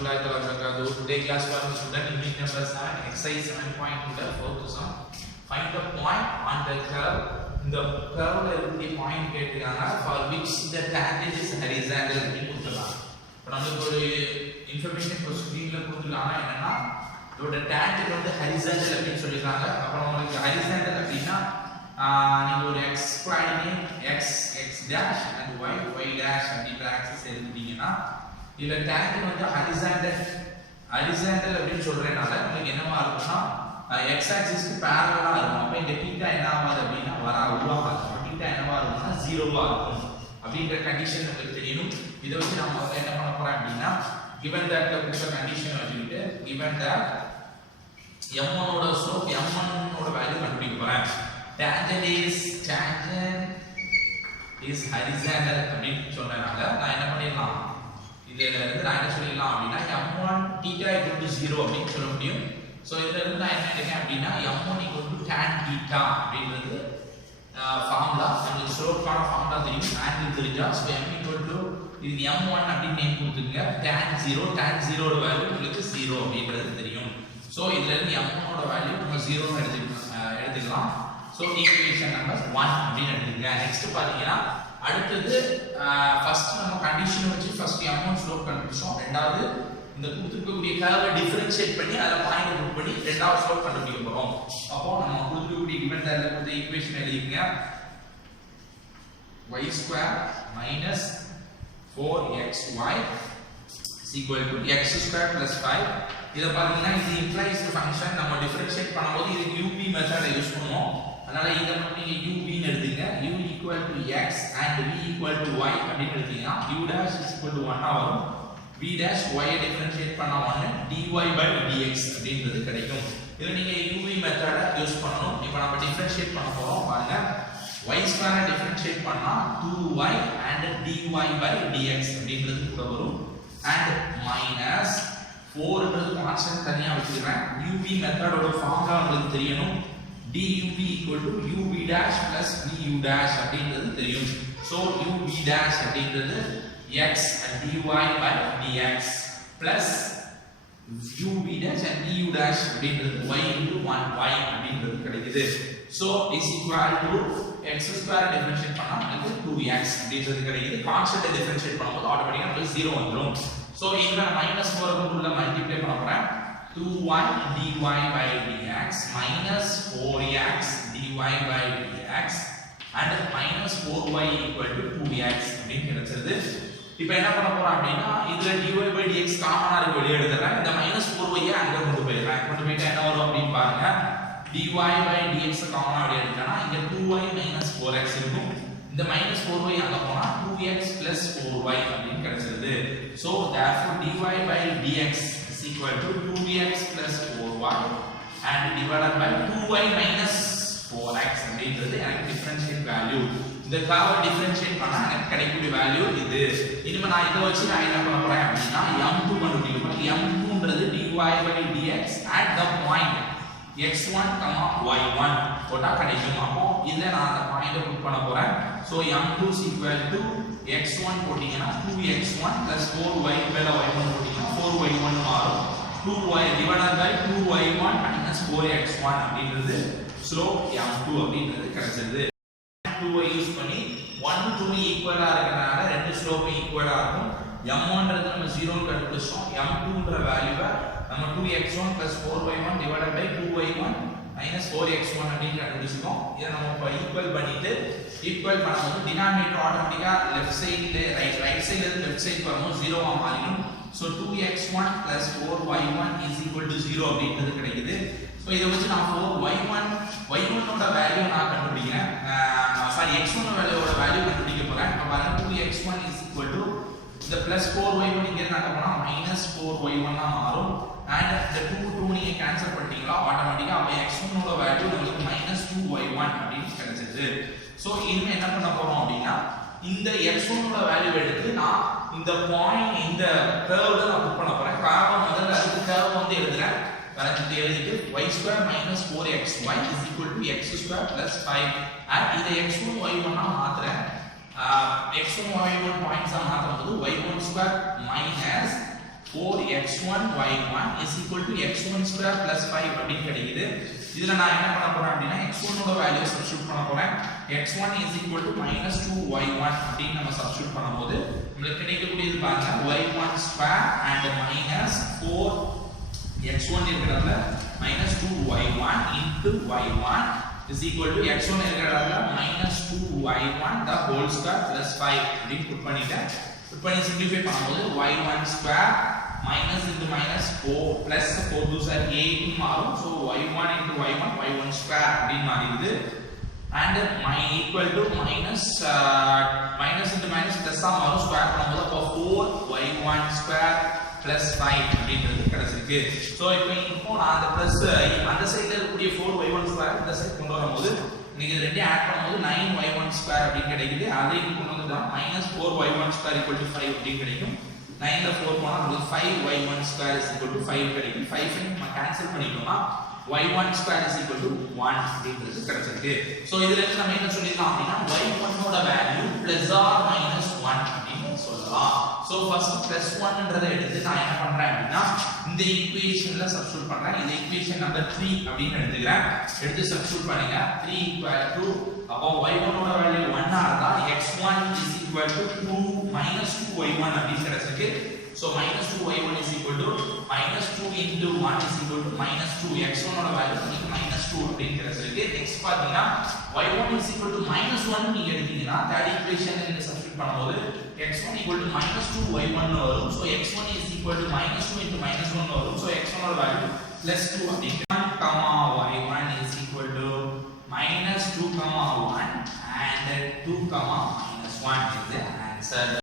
warahmatullahi wabarakatuh. Today class for student unit number 7 exercise 7.2 the fourth sum. Find the point on the curve. The curve la irukku point கேட்டிருக்காங்க for which the tangent is horizontal அப்படி கொடுத்துறாங்க. இப்போ நமக்கு ஒரு information இப்போ ஸ்கிரீன்ல கொடுத்துருக்காங்க என்னன்னா இதோட tangent வந்து horizontal அப்படினு சொல்லிருக்காங்க. அப்புறம் உங்களுக்கு horizontal அப்படினா நீங்க ஒரு x coordinate x x dash and y y dash அப்படிங்கற ஆக்சிஸ் எடுத்துட்டீங்கன்னா இதுல tangent வந்து horizontal அப்படினு சொல்றேனால உங்களுக்கு என்னவா இருக்கும்னா x axis க்கு parallel-ஆ இருக்கும். அப்ப இந்த θ என்ன ஆகாது அப்படினா உருவாகாது. θ என்னவா இருக்கும்னா 0வா இருக்கும். அப்படிங்கற கண்டிஷன் நமக்கு தெரியணும். இத வச்சு நாம என்ன பண்ண போறோம் அப்படினா given that the condition வச்சுட்டு given that m1 ஓட ஸ்லோப் m1 ஓட வேல்யூ கண்டுபிடிக்க போறேன். tangent is horizontal அப்படினு சொன்னனால நான் என்ன பண்ணிடலாம் இதுல இருந்து நான் என்ன சொல்லிடலாம் அப்படினா m1 θ 0 அப்படினு சொல்ல முடியும். சோ இதுல இருந்து நான் என்ன எடுக்கேன் அப்படினா m1 tan θ அப்படிங்கிறது ஃபார்முலா நமக்கு ஸ்லோப்கான ஃபார்முலா தெரியும். ஆங்கிள் தெரிஞ்சா சோ m இது m1 அப்படி நேம் கொடுத்துங்க. tan 0 ஓட வேல்யூ உங்களுக்கு 0 அப்படிங்கிறது தெரியும். சோ இதுல இருந்து m1 ஓட வேல்யூ நம்ம 0 னு எடுத்துக்கலாம். சோ ஈக்குவேஷன் நம்பர் 1 அப்படி எடுத்துங்க. நெக்ஸ்ட் பாத்தீங்கன்னா அடுத்து ஃபர்ஸ்ட் நம்ம கண்டிஷன் வச்சு ஃபர்ஸ்ட் m1 ஸ்லோப் கண்டுபிடிச்சோம். ரெண்டாவது இந்த கொடுத்திருக்கக்கூடிய கர்வை டிஃபரன்ஷியேட் பண்ணி அத பாயிண்ட் புட் பண்ணி ரெண்டாவது ஸ்லோப் கண்டுபிடிக்க போறோம். அப்போ நம்ம கொடுத்திருக்கக்கூடிய given that இந்த equation எழுதிக்கங்க. y² minus 4xy is equal to x² plus 5. இத பாத்தீங்கன்னா இது இம்ப்ளைஸ் ஃபங்க்ஷன் நம்ம டிஃபரன்ஷியேட் பண்ணும்போது இதுக்கு UP மெத்தட் யூஸ் பண்ணுவோம். அதனால இத மட்டும் நீங்க UV ன்னு எடுத்துங்க. u equal to x and v equal to y அப்படி எடுத்தீங்கன்னா u dash is equal to 1 ஆ வரும். v dash y ஐ டிஃபரன்ஷியேட் பண்ணா 1 dy by dx அப்படிங்கிறது கிடைக்கும். இத நீங்க UV மெத்தட யூஸ் பண்ணனும். இப்போ நம்ம டிஃபரன்ஷியேட் பண்ண போறோம். பாருங்க y² ஐ டிஃபரன்ஷியேட் பண்ணா 2y and dy by dx அப்படிங்கிறது கூட வரும். and minus 4 ன்றது கான்ஸ்டன்ட் தனியா வச்சிருக்கேன். UV மெத்தடோட ஃபார்முலா உங்களுக்கு தெரியணும். dUV equal to UV dash plus VU dash அப்படிங்கிறது தெரியும். so UV dash அப்படிங்கிறது x and dy by dx plus UV dash and VU dash அப்படிங்கிறது y into 1y அப்படிங்கிறது கிடைக்குது. so is equal to x² differentiate பண்ணா நமக்கு 2x அப்படிங்கிறது கிடைக்குது. கான்ஸ்டன்ட் டிஃபரன்ஷியேட் பண்ணும்போது ஆட்டோமேட்டிக்கா நமக்கு 0 வந்துரும். so இங்க -4 க்கு உள்ள மல்டிப்ளை பண்ண போறேன். 2y dy by dx minus 4x dy by dx and minus 4y equal to 2x அப்படினு கிடைச்சிருது. இப்போ என்ன பண்ண போறோம் அப்படினா இதுல dy by dx காமனா இருக்கு வெளிய எடுத்துறேன். இந்த -4y அங்க கொண்டு போயிடுறேன். கொண்டு போயிட்டா என்ன வரும் அப்படினு பாருங்க. dy by dx காமனா வெளிய எடுத்தனா இங்க 2y 4x இருக்கும். இந்த -4y அங்க போனா 2x 4y அப்படினு கிடைச்சிருது. so therefore dy by dx is equal to 2x plus 4y and divided by 2y minus 4x அப்படிங்கிறது எனக்கு டிஃபரன்ஷியேட் வேல்யூ. இந்த கர்வை டிஃபரன்ஷியேட் பண்ணா எனக்கு கிடைக்கக்கூடிய வேல்யூ இது. இனிமே நான் இத வச்சு நான் என்ன பண்ண போறேன் அப்படினா m2 கண்டுபிடிக்கணும். m2ன்றது dy by dx at the point x1, y1 போட்டா கிடைக்கும். அப்போ இதுல நான் அந்த பாயிண்ட புட் பண்ண போறேன். so m2 is equal to x1 போட்டீங்கன்னா 2x1 plus 4y மேல y1 போட்டீங்கன்னா 4y1 மாறும். 2y divided by 2y1 minus 4x1 அப்படிங்கிறது ஸ்லோப் m2 அப்படிங்கிறது கிடைச்சது. 2y யூஸ் பண்ணி 1 to 2 ஈக்குவலா இருக்கனால ரெண்டு ஸ்லோப் ஈக்குவலா இருக்கும். m1ன்றது நம்ம 0 ன்னு கண்டுபிடிச்சோம். m2ன்ற வேல்யூவை நம்ம 2x1 plus 4y1 divided by 2y1 minus 4x1 அப்படினு கண்டுபிடிச்சோம். இத நம்ம இப்ப ஈக்குவல் பண்ணிட்டு ஈக்குவல் பண்ணும்போது டினாமினேட்டர் ஆட்டோமேட்டிக்கா லெஃப்ட் சைடுல ரைட் சைடுல இருந்து லெஃப்ட் சைடு வரும்போது 0 ஆ மாறிடும். so 2x1 plus 4y1 is equal to 0 அப்படிங்கிறது கிடைக்குது. சோ இத வச்சு நான் 4y1 ஓட வேல்யூ நான் கண்டுபிடிக்கிறேன். சாரி x1 ஓட வேல்யூ கண்டுபிடிக்க போறேன். அப்ப பாருங்க 2x1 is equal to இந்த plus 4y1 இங்க என்ன ஆகும்னா minus 4y1 ஆ மாறும். and the 2 நீங்க கேன்சல் பண்ணிட்டீங்களா ஆட்டோமேட்டிக்கா அப்ப x1 ஓட வேல்யூ நமக்கு minus 2y1 அப்படினு கிடைச்சிருது. சோ இனிமே என்ன பண்ண போறோம் அப்படினா இந்த x1 ஓட வேல்யூ எடுத்து நான் இந்த பாயிண்ட் இந்த கர்வ்ல நான் புட் பண்ண போறேன். கர்வ் முதல்ல அதுக்கு கர்வ் வந்து எழுதுறேன். கரெக்ட் எழுதிட்டு y² minus 4xy is equal to x² plus 5 and இத x1 y1 ah மாத்துறேன். x1 y1 points ah மாத்தும்போது y1² minus 4x1 y1 is equal to x1 square plus 5 அப்படின்னு கிடைக்குது. இதுல நான் என்ன பண்ண போறேன் அப்படினா x1 ஓட வேல்யூ சப்ஸ்டிட்யூட் பண்ண போறேன். x1 is equal to -2y1 அப்படின்னு நம்ம சப்ஸ்டிட்யூட் பண்ணும்போது நமக்கு கிடைக்கக்கூடியது பாருங்க y1 square and minus 4x1 இருக்கிறதுல -2y1 into y1 is equal to x1 இருக்கிறதுல -2y1 the whole square plus 5 அப்படின்னு புட் பண்ணிட்டேன். புட் பண்ணி சிம்பிளிஃபை பண்ணும்போது y1 square minus into minus 4 plus 4 2s are 8 மாறும். So y1 into y1 y1 square அப்படின்னு மாறிடுது. And equal to minus into minus plus ஆ மாறும். Square பண்ணும்போது அப்போ 4y1 square plus 5 அப்படின்றது கிடைச்சிருக்கு. ஸோ இப்போ நான் அந்த பிளஸ் அந்த சைடில் இருக்கக்கூடிய 4y1 square இந்த சைடு கொண்டு வரும்போது நீங்க இது ரெண்டையும் ஆட் பண்ணும்போது 9y1 square அப்படின்னு கிடைக்குது. அதையும் கொண்டு வந்துட்டா -4y1 square equal to 5 அப்படின்னு கிடைக்கும். 9 ல 4 போனா நமக்கு 5y1 square is equal to 5 கிடைக்கும். 5 நம்ம கேன்சல் பண்ணிட்டோம்னா y1 square is equal to 1 அப்படிங்கிறது கிடைச்சிருக்கு. சோ இதுல இருந்து நம்ம என்ன சொல்லிடலாம் அப்படினா y1 ஓட வேல்யூ plus or minus 1 அப்படின்னு சொல்லலாம். சோ ஃபர்ஸ்ட் +1 ன்றதை எடுத்து நான் என்ன பண்றேன் அப்படினா இந்த ஈக்குவேஷன்ல சப்ஸ்டிட்யூட் பண்றேன். இந்த ஈக்குவேஷன் நம்பர் 3 அப்படின்னு எடுத்துக்கிறேன். எடுத்து சப்ஸ்டிட்யூட் பண்ணுங்க. 3 equal to அப்போ y1 ஓட வேல்யூ 1 ஆ இருந்தா x1 is equal to 2 -2y1 அப்படின்னு கிடைச்சிருக்கு. So -2y1 is equal to -2 into 1 is equal to -2. x1 ஓட வேல்யூ நமக்கு -2 அப்படின்னு கிடைச்சிருக்கு. நெக்ஸ்ட் பாத்தீங்கன்னா y1 is equal to -1 நீங்க எடுத்தீங்கன்னா தேர்ட் ஈக்குவேஷன்ல நீங்க சப்ஸ்டிட்யூட் பண்ணும்போது x1 equal to -2y1 வரும். So x1 is equal to -2 into -1 வரும். So x1 ஓட வேல்யூ +2 அப்படின்னு y1 is equal to -2, 1 and 2, -1 is the answer.